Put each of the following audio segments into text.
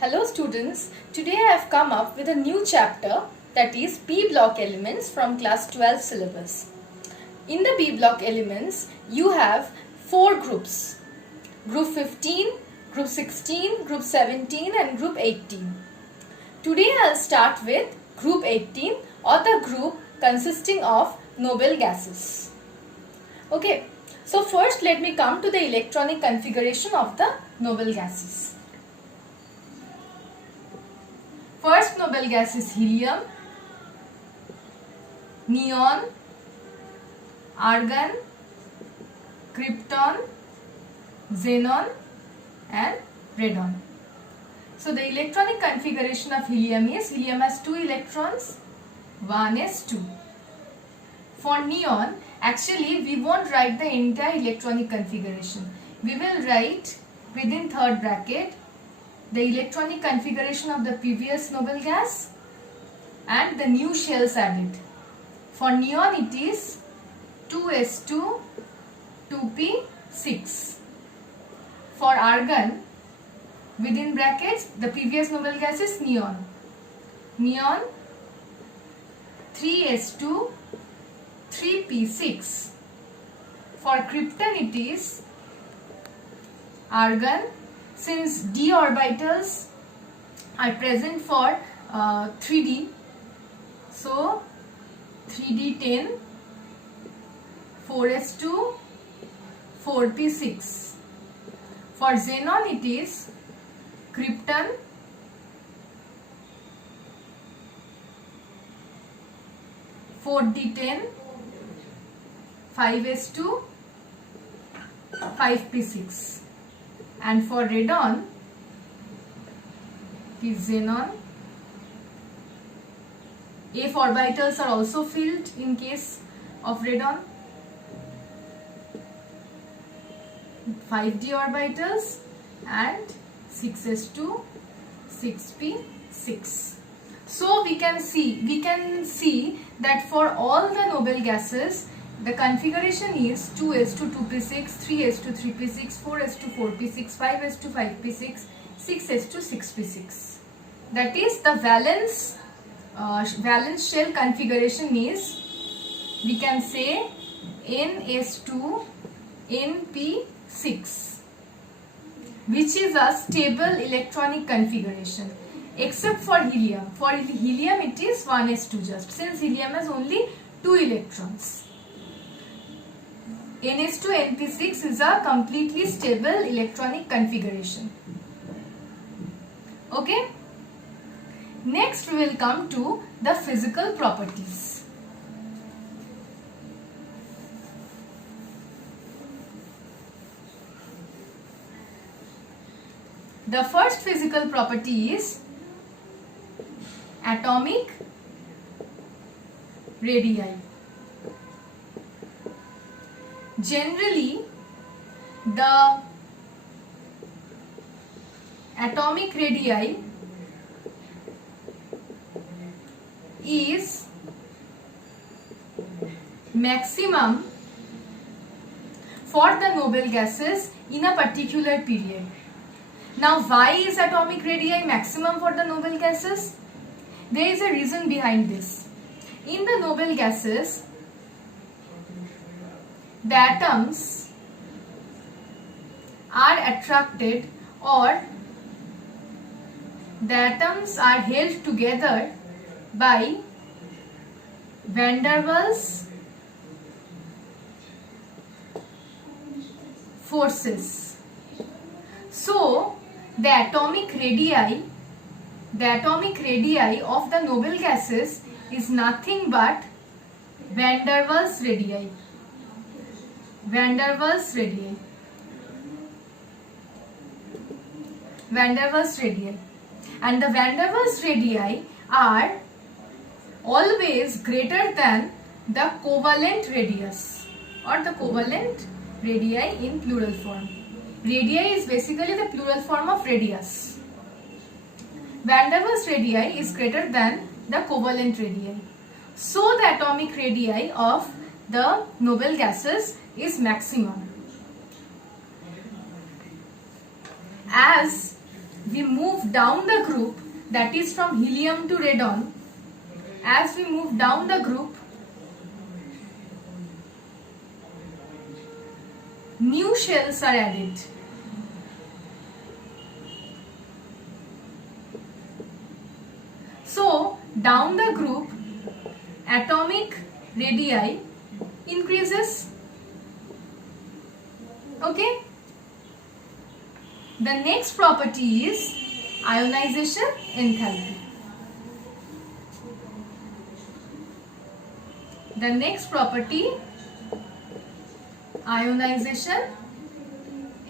Hello students, today I have come up with a new chapter, that is P block elements from class 12 syllabus. In the P block elements, you have 4 groups: group 15, group 16, group 17 and group 18. Today I will start with group 18, or the group consisting of noble gases. Okay, so first let me come to the electronic configuration of the noble gases. First noble gas is helium, neon, argon, krypton, xenon and radon. So the electronic configuration of helium is, helium has 2 electrons, 1s2. For neon, actually we won't write the entire electronic configuration. We will write within third bracket the electronic configuration of the previous noble gas and the new shells added. For neon it is 2s2, 2p6. For argon, within brackets the previous noble gas is neon. Neon 3s2, 3p6. For krypton it is argon. Since d orbitals are present for 3d, so 3d10, 4s2, 4p6. For xenon it is krypton, 4d10, 5s2, 5p6. And for radon, it is xenon. F orbitals are also filled in case of radon. 5d orbitals and 6s2, 6p6. So we can see that for all the noble gases, the configuration is 2s2, 2p6, 3s2, 3p6, 4s2, 4p6, 5s2, 5p6, 6s2, 6p6. That is the valence shell configuration is, we can say ns2, np6, which is a stable electronic configuration, except for helium. For helium it is 1s2 just, since helium has only 2 electrons. ns2 np6 is a completely stable electronic configuration. Okay. Next we will come to the physical properties. The first physical property is atomic radii. Generally, the atomic radii is maximum for the noble gases in a particular period. Now, why is atomic radii maximum for the noble gases? There is a reason behind this. In the noble gases, the atoms are attracted, or the atoms are held together by van der Waals forces. So the atomic radii of the noble gases is nothing but van der Waals radii. Van der Waals radii. Van der Waals radii. And the van der Waals radii are always greater than the covalent radius, or the covalent radii in plural form. Radii is basically the plural form of radius. Van der Waals radii is greater than the covalent radii. So the atomic radii of the noble gases is maximum. As we move move down the group, that is from helium to radon, as we move down the group, new shells are added. So, down the group, atomic radii increases. Okay? The next property is ionization enthalpy. The next property, ionization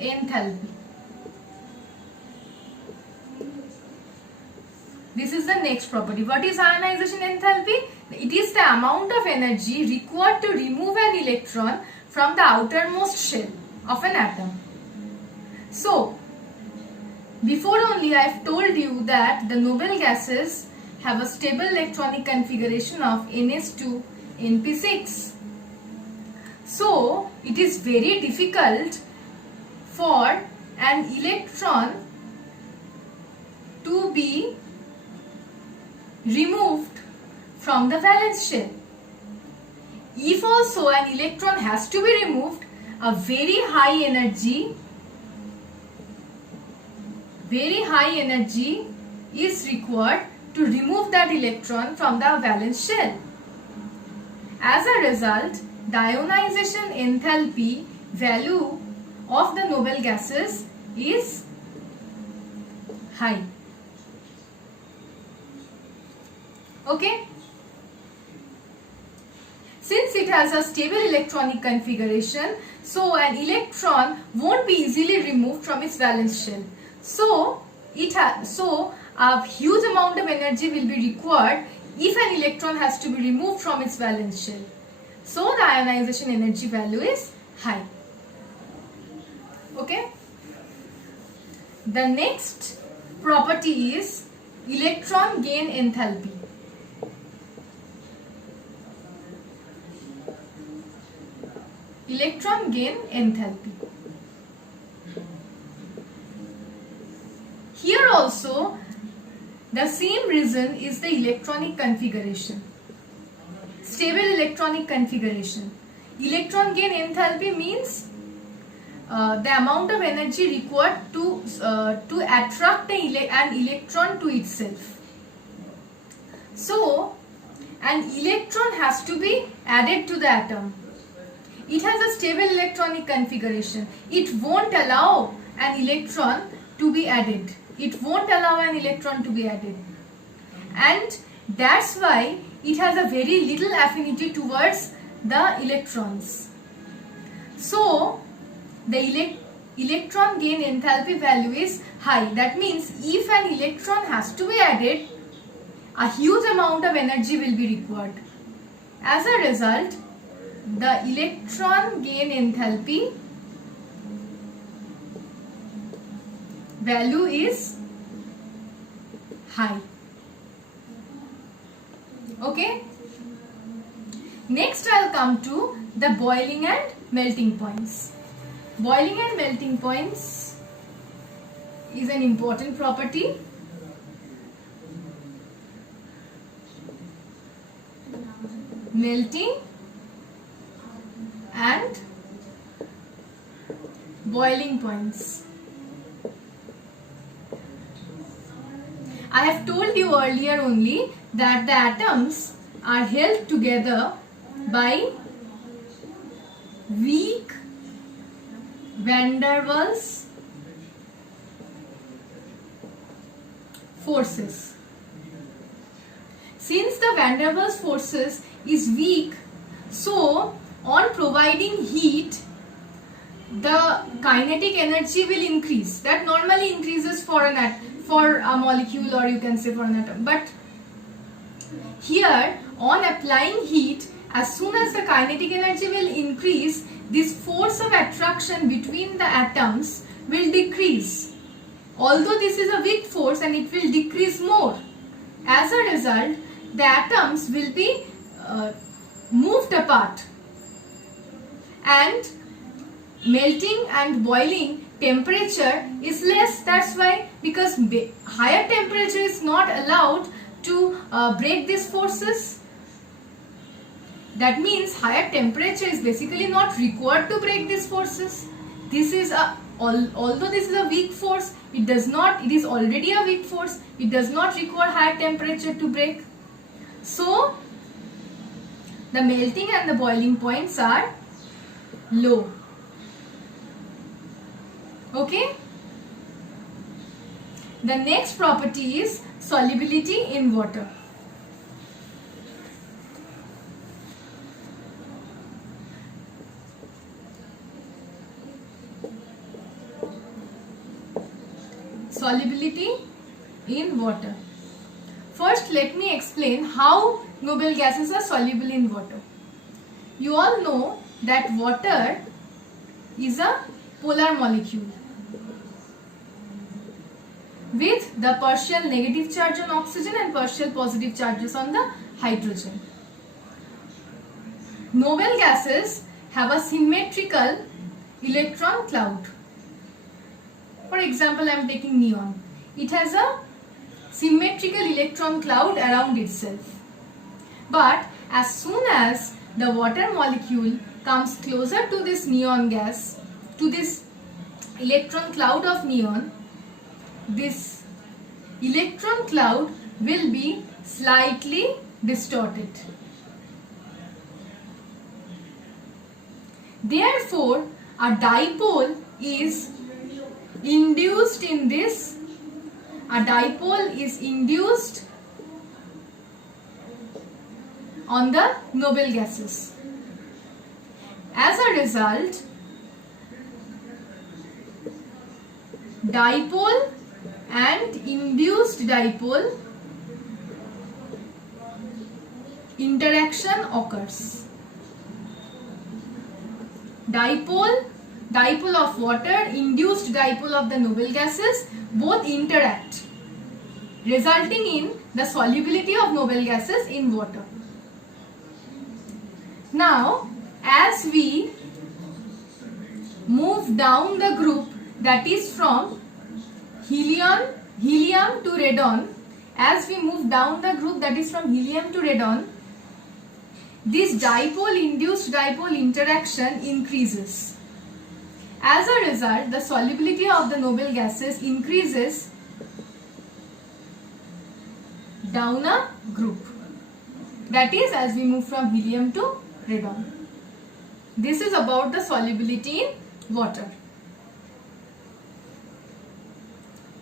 enthalpy. This is the next property. What is ionization enthalpy? It is the amount of energy required to remove an electron from the outermost shell of an atom. So, before only I have told you that the noble gases have a stable electronic configuration of Ns2 Np6. So, it is very difficult for an electron to be removed from the valence shell. If also an electron has to be removed, a very high energy is required to remove that electron from the valence shell. As a result, the ionization enthalpy value of the noble gases is high. Okay? Since it has a stable electronic configuration, so an electron won't be easily removed from its valence shell. So a huge amount of energy will be required if an electron has to be removed from its valence shell. So the ionization energy value is high. Okay? The next property is electron gain enthalpy. Electron gain enthalpy. Here also the same reason is the electronic configuration. Stable electronic configuration. Electron gain enthalpy means the amount of energy required to attract an electron to itself. So, an electron has to be added to the atom. It has a stable electronic configuration. It won't allow an electron to be added. It won't allow an electron to be added. And that's why it has a very little affinity towards the electrons. So, the electron gain enthalpy value is high. That means if an electron has to be added, a huge amount of energy will be required. As a result, the electron gain enthalpy value is high. Okay? Next I'll come to the boiling and melting points. Boiling and melting points is an important property. Melting and boiling points. I have told you earlier only that the atoms are held together by weak van der Waals forces. Since the van der Waals forces is weak, so on providing heat, the kinetic energy will increase. That normally increases for a molecule, or you can say for an atom. But here, on applying heat, as soon as the kinetic energy will increase, this force of attraction between the atoms will decrease. Although this is a weak force and it will decrease more. As a result, the atoms will be moved apart. And melting and boiling temperature is less. That's why, because higher temperature is not allowed to break these forces. That means higher temperature is basically not required to break these forces. This is although this is a weak force, it is already a weak force. It does not require higher temperature to break. So the melting and the boiling points are low. Okay. The next property is solubility in water. Solubility in water. First, let me explain how noble gases are soluble in water. You all know that water is a polar molecule with the partial negative charge on oxygen and partial positive charges on the hydrogen. Noble gases have a symmetrical electron cloud. For example, I am taking neon. It has a symmetrical electron cloud around itself. But as soon as the water molecule comes closer to this neon gas, to this electron cloud of neon, this electron cloud will be slightly distorted. Therefore, a dipole is induced in this. A dipole is induced on the noble gases. As a result, dipole and induced dipole interaction occurs. Dipole of water, induced dipole of the noble gases, both interact, resulting in the solubility of noble gases in water. Now, as we move down the group, that is from helium to radon, as we move down the group, that is from helium to radon, this dipole-induced dipole interaction increases. As a result, the solubility of the noble gases increases down a group. That is, as we move from helium to radon. This is about the solubility in water.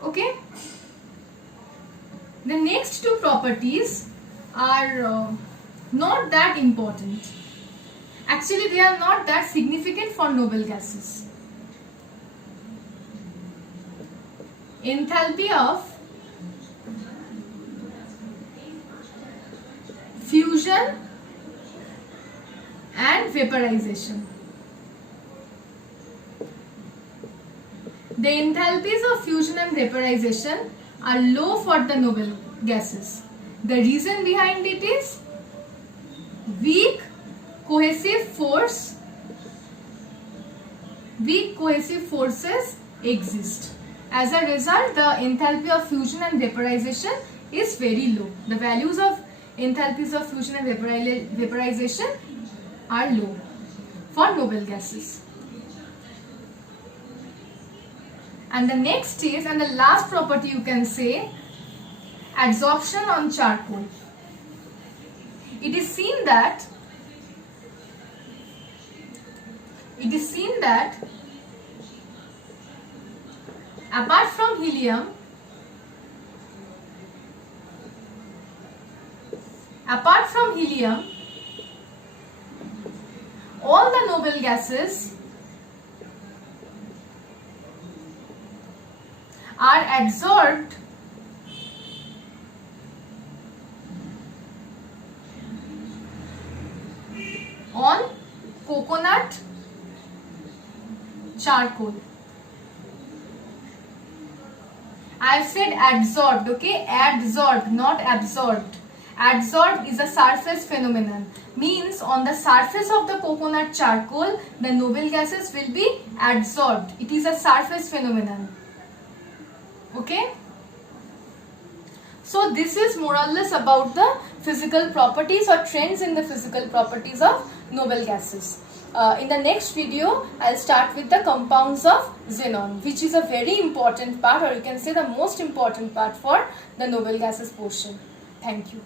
Okay. The next two properties are not that important. Actually, they are not that significant for noble gases. Enthalpy of fusion and vaporization. The enthalpies of fusion and vaporization are low for the noble gases. The reason behind it is weak cohesive forces exist. As a result, the enthalpy of fusion and vaporization is very low. The values of enthalpies of fusion and vaporization are low for noble gases. And the next is, and the last property you can say, adsorption on charcoal. It is seen that apart from helium, all the noble gases are adsorbed on coconut charcoal. I have said adsorbed, okay? Adsorbed, not absorbed. Adsorbed is a surface phenomenon. Means on the surface of the coconut charcoal, the noble gases will be adsorbed. It is a surface phenomenon. Okay. So this is more or less about the physical properties or trends in the physical properties of noble gases. In the next video, I'll start with the compounds of xenon, which is a very important part, or you can say the most important part for the noble gases portion. Thank you.